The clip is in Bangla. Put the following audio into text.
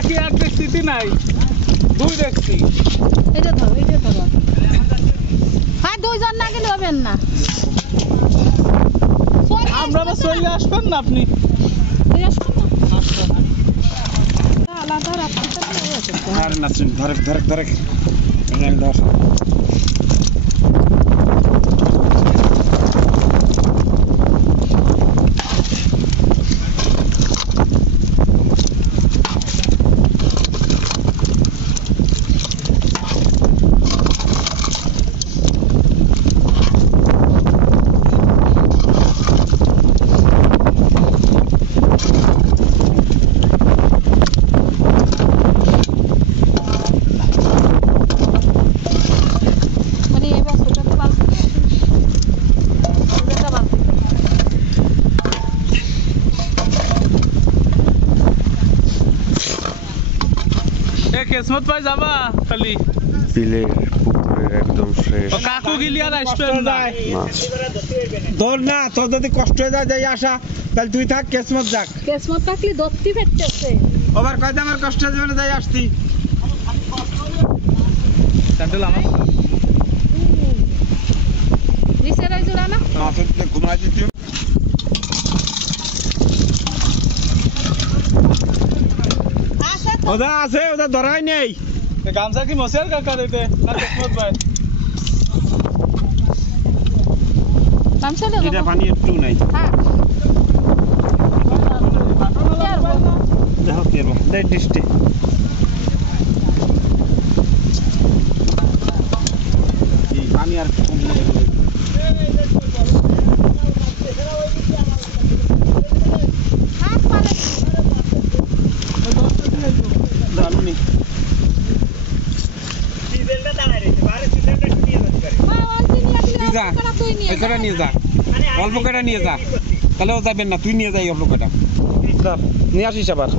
একই এক স্থিতি নাই, দুই দেখছি। এটা ধরো, এটা ধরো। হ্যাঁ, দুইজন না গেলে হবেন না। আমরা আবার চলে আসবেন না আপনি? আলাদা রাখতে আরে নাসরিন ধরে ধরে ধরে ধর। কেসমত ভাই যাবা খালি বিলের পুকুরের একদম ফ্রেশ কাকু গিলি আর আসবেন না। মাছ। ধর না, তোর যদি কষ্ট হয়ে যায় যাই আসা, তাহলে তুই থাক, কেসমত যাক। কেসমত থাকলে দত্তি ফেটতেছে। আবার কয়টা আমার কষ্ট হয়ে যাবে না, যাই আসতি। স্যান্ডেল আমার নিচে রাই জোড়া না? ঘুমাই দিতি। ওদা আছে, ওদা ধরাই নেই। গামছা কি মশার কাকা দিতে না কেসমত ভাই? গামছা লে এটা পানি একটু নাই। হ্যাঁ। দেখো কি এবার দেখ ডিস্টে পানি আর কম নেই। জানুনি এখানে নিয়ে যা, অল্প কটা নিয়ে যা, তাহলেও যাবেন না, তুই নিয়ে যাই অল্প কটা নিয়ে আসিস আবার।